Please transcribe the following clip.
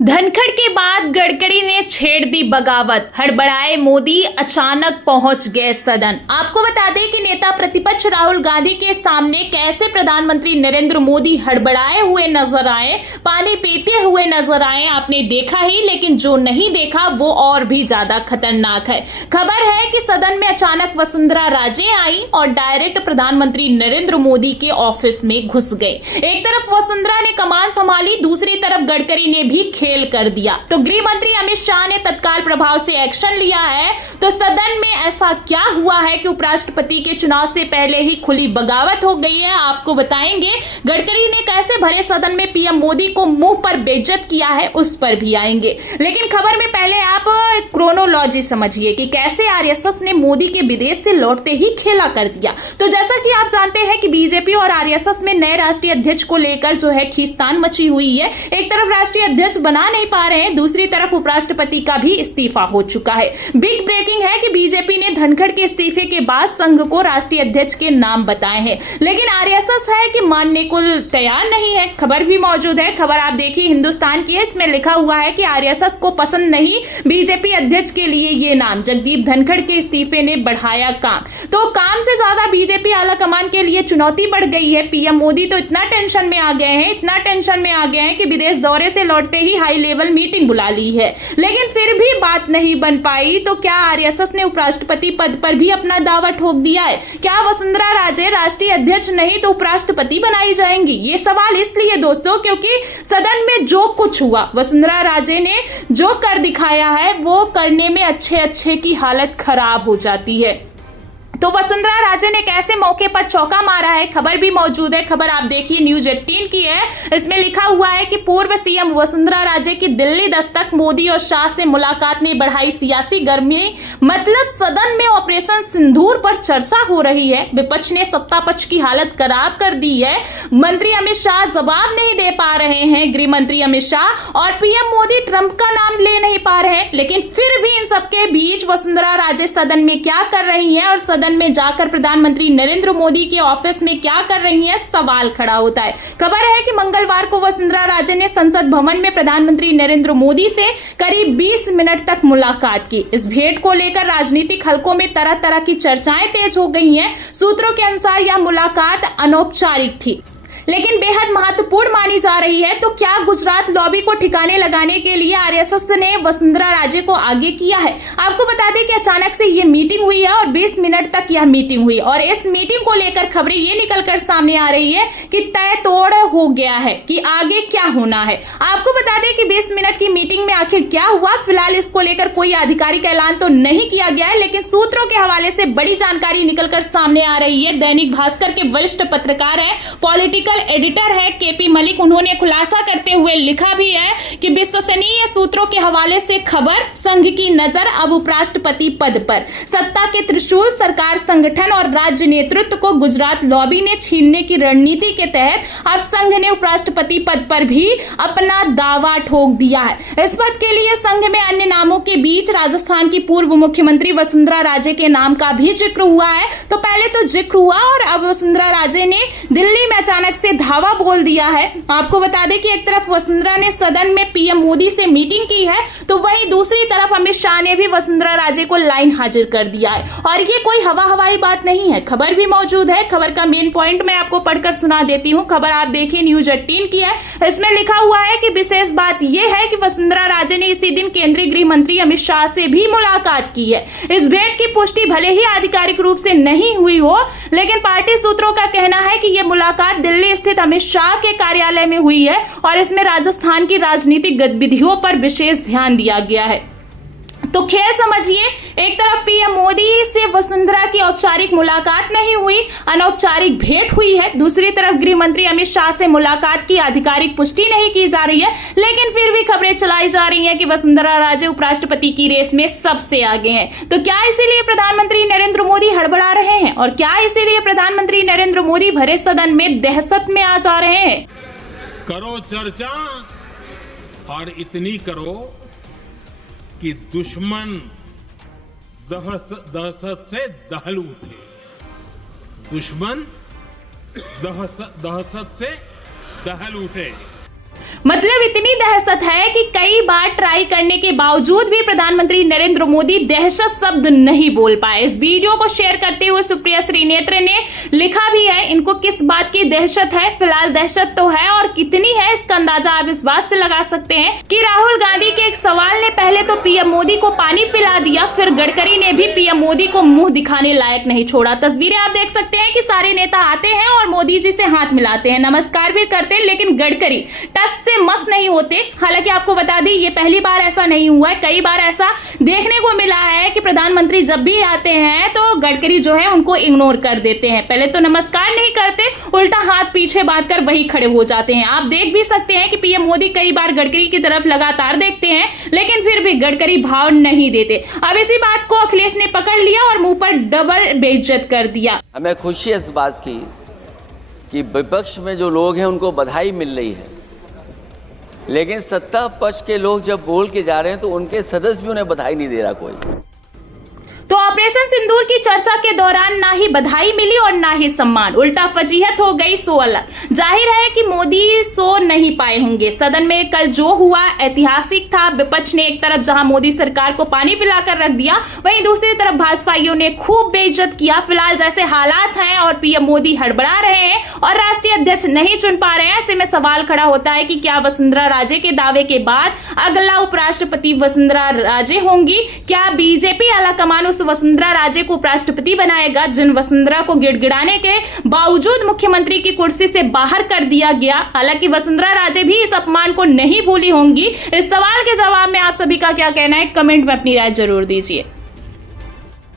धनखड़ के बाद गडकरी ने छेड़ दी बगावत, हड़बड़ाए मोदी, अचानक पहुंच गए सदन। आपको बता दें कि नेता प्रतिपक्ष राहुल गांधी के सामने कैसे प्रधानमंत्री नरेंद्र मोदी हड़बड़ाए हुए नजर आए, पानी पीते हुए नजर आए, आपने देखा ही, लेकिन जो नहीं देखा वो और भी ज्यादा खतरनाक है। खबर है कि सदन में अचानक वसुंधरा राजे आई और डायरेक्ट प्रधानमंत्री नरेंद्र मोदी के ऑफिस में घुस गए। एक तरफ वसुंधरा ने कमान संभाली, दूसरी तरफ गडकरी ने भी खेल कर दिया। तो गृह मंत्री अमित शाह ने तत्काल प्रभाव से एक्शन लिया है। तो सदन में ऐसा क्या हुआ है कि उपराष्ट्रपति के चुनाव से पहले ही खुली बगावत हो गई है, आपको बताएंगे। गडकरी ने कैसे भरे सदन में पीएम मोदी को मुंह पर बेइज्जत किया है, उस पर भी आएंगे। लेकिन खबर में पहले आप क्रोनोलॉजी समझिए कि कैसे आरएसएस ने मोदी के विदेश से लौटते ही खेला कर दिया। तो जैसा कि आप जानते हैं कि बीजेपी और आरएसएस में नए राष्ट्रीय अध्यक्ष को लेकर जो है खींचतान मची हुई है। एक तरफ राष्ट्रीय अध्यक्ष बना नहीं पा रहे हैं, दूसरी तरफ उपराष्ट्रपति का भी इस्तीफा हो चुका है। बिग ब्रेकिंग है कि बीजेपी ने धनखड़ के इस्तीफे के बाद संघ को राष्ट्रीय अध्यक्ष के नाम बताए हैं, लेकिन आरएसएस है कि मानने को तैयार नहीं है। खबर भी मौजूद है, खबर आप देखिए हिंदुस्तान की है, इसमें लिखा हुआ है कि आरएसएस को पसंद नहीं बीजेपी अध्यक्ष के लिए ये नाम। जगदीप धनखड़ के इस्तीफे ने बढ़ाया काम, तो काम से ज्यादा बीजेपी आलाकमान के लिए चुनौती बढ़ गई है। पीएम मोदी तो इतना टेंशन में आ गए हैं, इतना टेंशन में आ गए हैं कि विदेश दौरे से लौटते ही हाई लेवल मीटिंग बुला ली है, लेकिन फिर भी बात नहीं बन पाई। तो क्या आरएसएस ने उपराष्ट्रपति पद पर भी अपना दावा ठोक दिया है? क्या वसुंधरा राजे राष्ट्रीय अध्यक्ष नहीं तो उपराष्ट्रपति बनाई जाएंगी? ये सवाल इसलिए दोस्तों क्योंकि सदन में जो कुछ हुआ, वसुंधरा राजे ने जो कर दिखाया है वो करने में अच्छे की हालत खराब हो जाती है। तो वसुंधरा राजे ने कैसे मौके पर चौका मारा है, खबर भी मौजूद है। खबर आप देखिए न्यूज 18 की है, इसमें लिखा हुआ है कि पूर्व सीएम वसुंधरा राजे की दिल्ली दस्तक, मोदी और शाह से मुलाकात ने बढ़ाई सियासी गर्मी। मतलब सदन में ऑपरेशन सिंदूर पर चर्चा हो रही है, विपक्ष ने सत्ता पक्ष की हालत खराब कर दी है। मंत्री अमित शाह जवाब नहीं दे पा रहे हैं, गृह मंत्री अमित शाह, और पीएम मोदी ट्रंप का नाम ले नहीं पा रहे हैं। लेकिन फिर भी इन सबके बीच वसुंधरा राजे सदन में क्या कर रही है और सदन में जाकर प्रधानमंत्री नरेंद्र मोदी के ऑफिस में क्या कर रही है, सवाल खड़ा होता है। खबर है कि मंगलवार को वसुंधरा राजे ने संसद भवन में प्रधानमंत्री नरेंद्र मोदी से करीब 20 मिनट तक मुलाकात की। इस भेंट को लेकर राजनीतिक हलकों में तरह तरह की चर्चाएं तेज हो गई हैं। सूत्रों के अनुसार यह मुलाकात अनौपचारिक थी लेकिन बेहद महत्वपूर्ण मानी जा रही है। तो क्या गुजरात लॉबी को ठिकाने लगाने के लिए आरएसएस ने वसुंधरा राजे को आगे किया है? आपको बता दें कि अचानक से ये मीटिंग हुई है और 20 मिनट तक यह मीटिंग हुई और इस मीटिंग को लेकर खबरें ये निकलकर सामने आ रही है कि तय तोड़ हो गया है कि आगे क्या होना है। आपको बता दें कि 20 मिनट की मीटिंग में आखिर क्या हुआ, फिलहाल इसको लेकर कोई आधिकारिक ऐलान तो नहीं किया गया है, लेकिन सूत्रों के हवाले से बड़ी जानकारी निकलकर सामने आ रही है। दैनिक भास्कर के वरिष्ठ पत्रकार है, पॉलिटिकल एडिटर है केपी मलिक, उन्होंने खुलासा करते हुए लिखा भी है कि विश्वसनीय सूत्रों के हवाले से खबर, संघ की नजर अब उपराष्ट्रपति पद पर। सत्ता के त्रिशूल सरकार, संगठन और राज्य नेतृत्व को गुजरात लॉबी ने छीनने की रणनीति के तहत अब संघ ने उपराष्ट्रपति पद पर भी अपना दावा ठोक दिया है। इस पद के लिए संघ में अन्य नामों के बीच राजस्थान की पूर्व मुख्यमंत्री वसुंधरा राजे के नाम का भी जिक्र हुआ है। तो पहले तो जिक्र हुआ और अब वसुंधरा राजे ने दिल्ली में अचानक से धावा बोल दिया है। आपको बता दें कि एक तरफ वसुंधरा ने सदन में पीएम मोदी से मीटिंग की है, तो वहीं दूसरी तरफ अमित शाह ने भी वसुंधरा राजे को लाइन हाजिर कर दिया है। और ये कोई हवाई बात नहीं है, खबर भी मौजूद है। खबर का मेन पॉइंट मैं आपको पढ़कर सुना देती हूँ। खबर आप देखिए न्यूज 18 की है, इसमें लिखा हुआ है कि विशेष बात यह है कि वसुंधरा राजे ने इसी दिन केंद्रीय गृह मंत्री अमित शाह से भी मुलाकात की है। इस भेंट की पुष्टि भले ही आधिकारिक रूप से नहीं हुई हो, लेकिन पार्टी सूत्रों का कहना है कि यह मुलाकात दिल्ली स्थित अमित शाह के कार्यालय में हुई है और इसमें राजस्थान की राजनीतिक गतिविधियों पर विशेष ध्यान दिया गया है। तो खेल समझिए, एक तरफ पीएम मोदी से वसुंधरा की औपचारिक मुलाकात नहीं हुई, अनौपचारिक भेंट हुई है, दूसरी तरफ गृह मंत्री अमित शाह से मुलाकात की आधिकारिक पुष्टि नहीं की जा रही है, लेकिन फिर भी खबरें चलाई जा रही हैं कि वसुंधरा राजे उपराष्ट्रपति की रेस में सबसे आगे हैं। तो क्या इसीलिए प्रधानमंत्री नरेंद्र मोदी हड़बड़ा रहे हैं और क्या इसीलिए प्रधानमंत्री नरेंद्र मोदी भरे सदन में दहशत में आ जा रहे हैं? करो चर्चा और इतनी करो कि दुश्मन दहशत से दहल उठे, दुश्मन दहशत से दहल उठे। मतलब इतनी दहशत है कि कई बार ट्राई करने के बावजूद भी प्रधानमंत्री नरेंद्र मोदी दहशत शब्द नहीं बोल पाए। इस वीडियो को शेयर करते हुए सुप्रिया श्रीनेत्र ने लिखा भी है, इनको किस बात की दहशत है। फिलहाल दहशत तो है, और कितनी है इसका अंदाजा आप इस बात से लगा सकते हैं कि राहुल गांधी के एक सवाल ने पहले तो पीएम मोदी को पानी पिला दिया, फिर गडकरी ने भी पीएम मोदी को मुंह दिखाने लायक नहीं छोड़ा। तस्वीरें आप देख सकते हैं कि सारे नेता आते हैं और मोदी जी से हाथ मिलाते हैं, नमस्कार भी करते हैं, लेकिन गडकरी टस से मस नहीं होते। हालांकि आपको बता दी, ये पहली बार ऐसा नहीं हुआ है, कई बार ऐसा देखने को मिला है कि प्रधानमंत्री जब भी आते हैं तो गडकरी जो है उनको इग्नोर कर देते हैं। पहले तो नमस्कार नहीं करते, उल्टा हाथ पीछे बांधकर वही खड़े हो जाते हैं। आप देख भी सकते हैं कि पीएम मोदी कई बार गडकरी की तरफ लगातार देखते हैं, लेकिन फिर भी गडकरी भाव नहीं देते। अब इसी बात को अखिलेश ने पकड़ लिया और मुंह पर डबल बेइज्जत कर दिया। हमें खुशी है इस बात की कि विपक्ष में जो लोग हैं उनको बधाई मिल रही है, लेकिन सत्ता पक्ष के लोग जब बोल के जा रहे हैं तो उनके सदस्य भी उन्हें बधाई नहीं दे रहा कोई। तो ऑपरेशन सिंदूर की चर्चा के दौरान ना ही बधाई मिली और ना ही सम्मान, उल्टा फजीहत हो गई सो अलग। जाहिर है कि मोदी सो नहीं पाए होंगे। सदन में कल जो हुआ ऐतिहासिक था। विपक्ष ने एक तरफ जहां मोदी सरकार को पानी पिलाकर रख दिया, वहीं दूसरी तरफ भाजपाइयों ने खूब बेइज्जत किया। फिलहाल जैसे हालात हैं और पीएम मोदी हड़बड़ा रहे हैं और राष्ट्रीय अध्यक्ष नहीं चुन पा रहे हैं, ऐसे में सवाल खड़ा होता है कि क्या वसुंधरा राजे के दावे के बाद अगला उपराष्ट्रपति वसुंधरा राजे होंगी? क्या बीजेपी आलाकमान उस वसुंधरा राजे को उपराष्ट्रपति बनाएगा जिन वसुंधरा को गिड़गिड़ाने के बावजूद मुख्यमंत्री की कुर्सी से बाहर कर दिया गया? हालांकि वसुंधरा राजे भी इस अपमान को नहीं भूली होंगी। इस सवाल के जवाब में आप सभी का क्या कहना है, कमेंट में अपनी राय जरूर दीजिए।